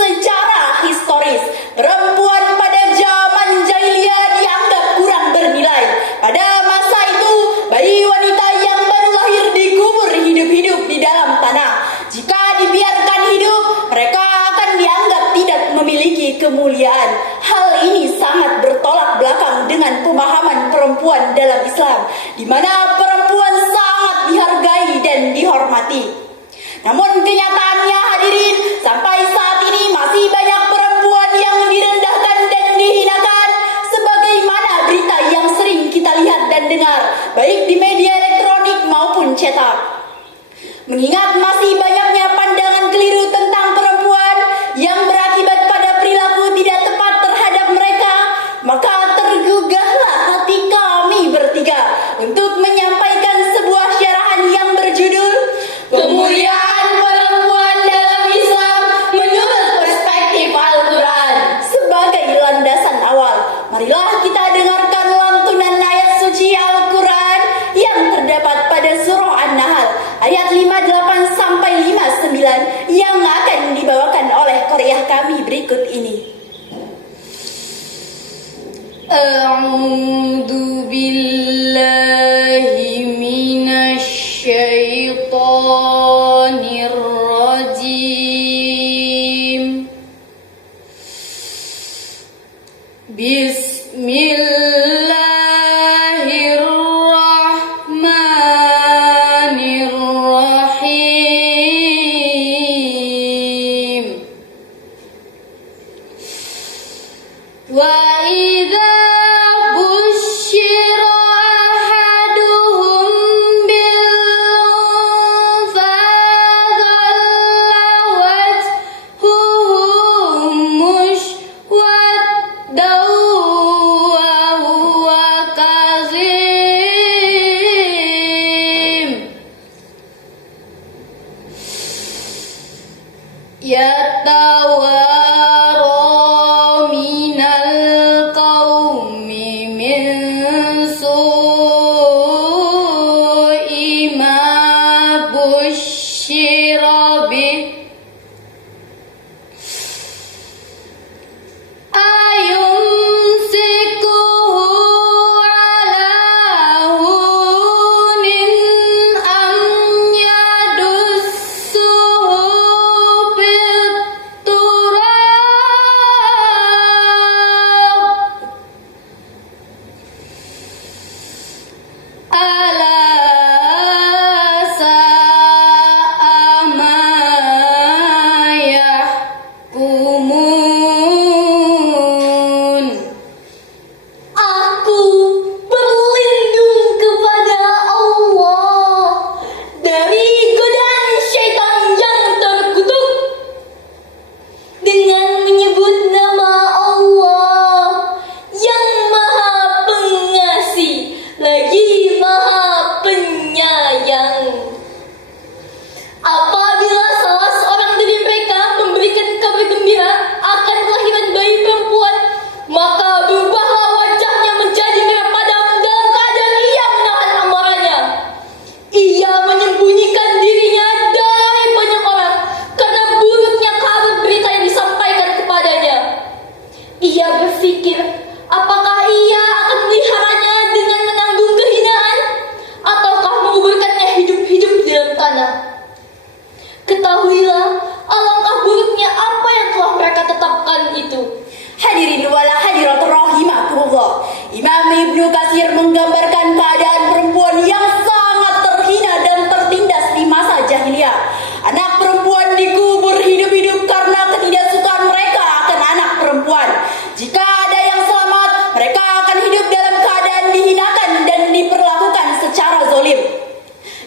Secara historis, perempuan pada zaman jahiliyah dianggap kurang bernilai. Pada masa itu, bayi wanita yang baru lahir dikubur hidup-hidup di dalam tanah. Jika dibiarkan hidup, mereka akan dianggap tidak memiliki kemuliaan. Hal ini sangat bertolak belakang dengan pemahaman perempuan dalam Islam, di mana perempuan sangat dihargai dan dihormati. Namun kenyataannya hadirin, sampai saat ini masih banyak perempuan yang direndahkan dan dihinakan, sebagaimana berita yang sering kita lihat dan dengar, baik di media elektronik maupun cetak. Mengingat masih banyaknya pandangan keliru tentang perempuan yang berakibat pada perilaku tidak tepat terhadap mereka, maka tergugahlah hati kami bertiga untuk menyampaikan sebuah syarahan yang berjudul Kemuliaan Perempuan dalam Islam menurut perspektif Al-Quran. Sebagai landasan awal, marilah kita dengarkan lantunan ayat suci Al-Quran yang terdapat pada surah An-Nahl ayat 58 sampai 59 yang akan dibawakan oleh Qari'ah kami berikut ini. A'udzu billahi minasy syaithanir rajim. Bismillahirrahmanirrahim. Wa idza busyira ahaduhum bil unsa dhalla wajhuhu muswaddan wa huwa kazim yatawara minal qaumi min su'i ma busyira bih ayumsikuhu ala hunin am yadussuhu fit turab ala sa'a ma yahkumun. Aku berlindung kepada Allah dari godaan syaitan yang terkutuk dengan menyebut nama Allah yang Maha Pengasih lagi Maha Penyayang. Apabila salah seorang dari mereka memberikan kabar gembira akan kelahiran bayi perempuan, maka berubahlah wajahnya menjadi merah padam dalam keadaan ia menahan amarahnya. Ia menyembunyikan dirinya dari banyak orang karena buruknya kabar berita yang disampaikan kepadanya. Ia berpikir, apakah ia akan meliharanya dengan menanggung kehinaan, ataukah menguburkannya hidup-hidup di dalam tanah? Ketahuilah, alangkah buruknya apa yang telah mereka tetapkan itu. Hadirin wala hadirat rahimakumullah. Imam Ibnu Katsir menggambarkan keadaan perempuan yang sangat terhina dan tertindas di masa jahiliyah. Anak perempuan dikubur hidup-hidup karena ketidaksukaan mereka akan anak perempuan. Jika ada yang selamat, mereka akan hidup dalam keadaan dihinakan dan diperlakukan secara zalim.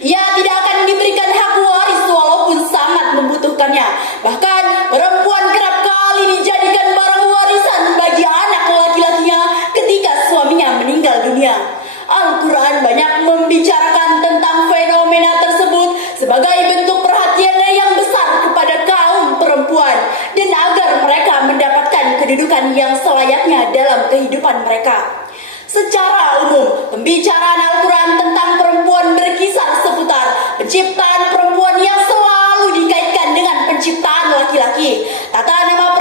Ia tidak akan diberikan hak waris walaupun sangat membutuhkannya. Bahkan perempuan kerap kali dijadikan barang warisan bagi anak laki-lakinya ketika suaminya meninggal dunia. Al-Quran banyak membicarakan tentang fenomena tersebut sebagai bentuk perhatiannya yang besar kepada kaum perempuan dan agar mereka mendapatkan kedudukan yang selayaknya dalam kehidupan mereka. Secara umum, pembicaraan Al-Quran tentang perempuan berkisar seputar penciptaan perempuan yang selalu dikaitkan dengan penciptaan laki-laki. Tata nama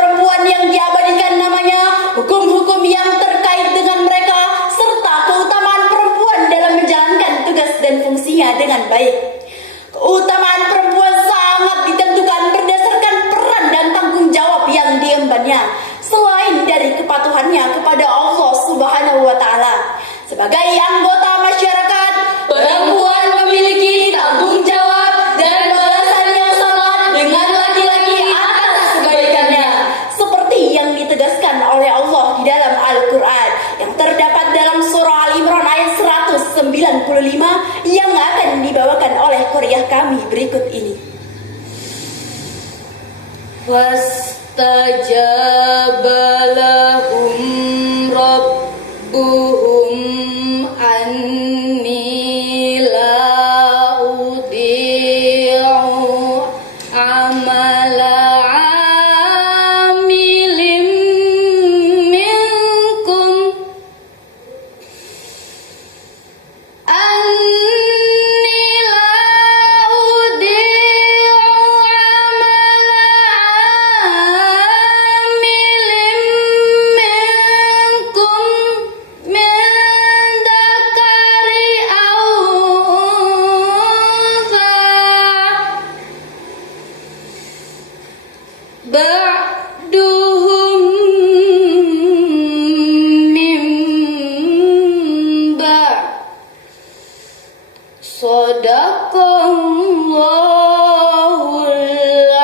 kewajibannya selain dari kepatuhannya kepada Allah Subhanahu wa Ta'ala. Sebagai anggota masyarakat, perempuan memiliki tanggung jawab dan balasan yang sama dengan laki-laki atas kebaikannya, seperti yang ditegaskan oleh Allah di dalam Al-Quran yang terdapat dalam surah Al-Imran ayat 195 yang akan dibawakan oleh Qoriah kami berikut ini. Fastajaba lahum rabbuhum anni la udi'u amala amilin minkum anni la udi'u ba'duhum min ba' Shadaqallahul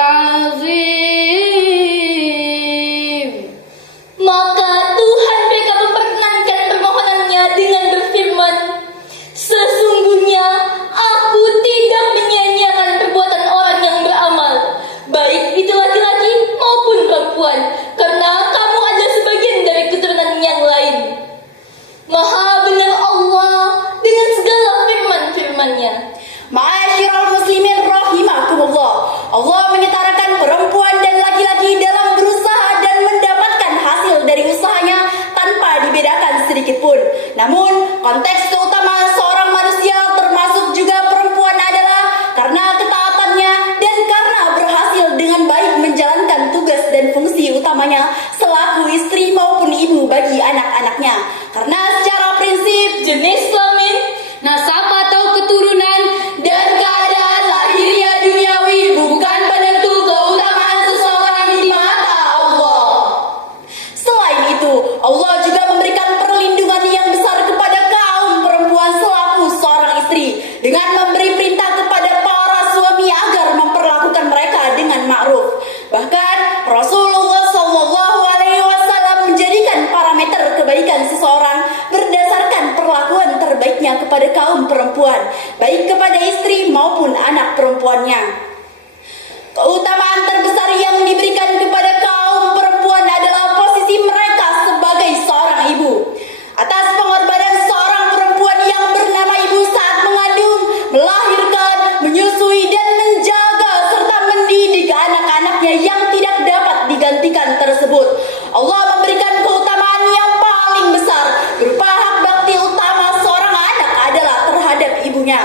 azim. Maka Tuhan mereka memperkenankan permohonannya dengan berfirman, sesungguhnya aku tidak menyia-nyiakan perbuatan orang yang beramal, baik itu laki-laki maupun perempuan, karena kamu adalah sebagian dari keturunan yang lain. Maha benar Allah dengan segala firman-firman-Nya. Ma'asyiral muslimin rahimakumullah, Allah menyetarakan perempuan dan laki-laki dalam berusaha dan mendapatkan hasil dari usahanya tanpa dibedakan sedikit pun. Namun, konteks keutamaan seorang manusia termasuk juga perempuan adalah karena ketaatannya dan karena berhasil dengan baik menjalankan tugas dan fungsi utamanya selaku istri maupun ibu bagi anak-anaknya. Karena secara prinsip, jenis kelamin, Nasab atau keturunan dan keadaan lahiriah duniawi bukan penentu keutamaan seseorang di mata Allah. Selain itu, Allah juga memberikan perlindungan yang besar kepada kaum perempuan selaku seorang istri dengan memberi perintah kepada para suami agar memperlakukan mereka dengan ma'ruf. Bahkan Rasulullah SAW menjadikan parameter kebaikan seseorang berdasarkan perlakuan terbaiknya kepada kaum perempuan, baik kepada istri maupun anak perempuannya. Keutamaan terbesar yang diberikan kepada kaum perempuan adalah posisi mereka sebagai seorang ibu. Atas pengorbanan seorang perempuan yang bernama ibu saat mengandung, melahirkan, menyusui dan menjaga serta mendidik anak-anaknya yang tidak dapat digantikan tersebut, Allah memberikan keutamaan yang paling besar berupa hak bakti utama seorang anak adalah terhadap ibunya.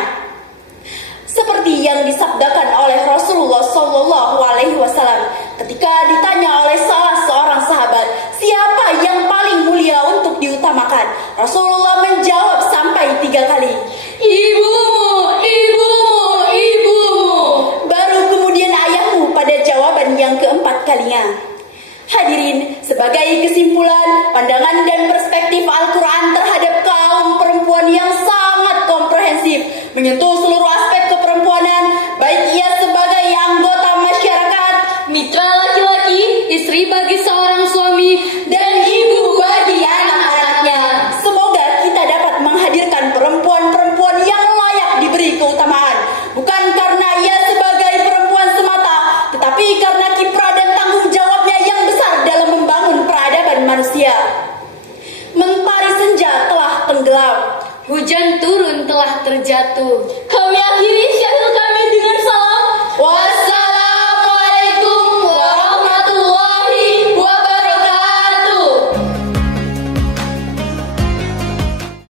Seperti yang disabdakan oleh Rasulullah SAW ketika ditanya oleh salah seorang sahabat, siapa yang paling mulia untuk diutamakan? Rasulullah menjawab sampai 3 kali, ibumu, ibumu, ibumu. baru kemudian ayahmu pada jawaban yang keempat kalinya. Hadirin, sebagai kesimpulan, pandangan dan perspektif Al-Quran terhadap kaum perempuan yang sangat komprehensif, menyentuh seluruh aspek keperempuanan, baik ia sebagai anggota masyarakat, mitra laki-laki, Istri bagi seorang suami dan ibu bagi anak-anaknya. Semoga kita dapat menghadirkan perempuan-perempuan yang layak diberi keutamaan, bukan karena ia sebagai perempuan semata, tetapi karena kiprah dan tanggung jawabnya yang besar dalam membangun peradaban manusia. Mentari senja telah tenggelam, hujan turun telah terjatuh. kami akhiri syahrul